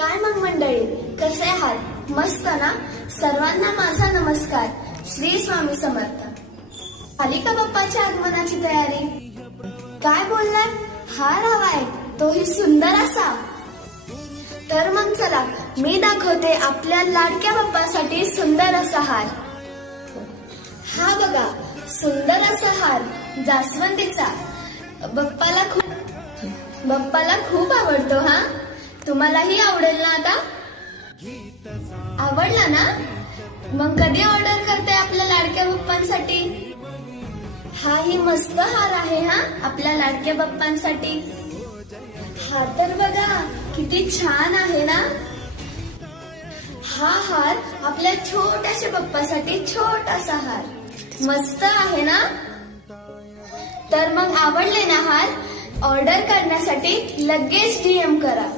काय मग मंडळी, कसे आहात? मस्त ना? सर्वांना माझा नमस्कार. श्री स्वामी समर्थ. आली का बाप्पाच्या आगमनाची तयारी? काय बोललात? हार हवाय, तोही सुंदर असा. तर मग चला, मी दाखवते आपल्या लाडक्या बाप्पासाठी सुंदर असा हार. हा बघा, सुंदर असा हार जास्वंदीचा. बाप्पाला खूप आवडतो. हा, तुम्हालाही आवडेल ना? आता आवडला ना? मग कधी ऑर्डर करते आपल्या लाडक्या बाप्पांसाठी? हा ही मस्त हार आहे हा आपल्या लाडक्या बाप्पांसाठी. हा तर बघा किती छान आहे ना. हा हार आपल्या छोट्याशा बाप्पासाठी छोटासा हार मस्त आहे ना. तर मग आवडले ना हार? ऑर्डर करण्यासाठी लगेच DM करा.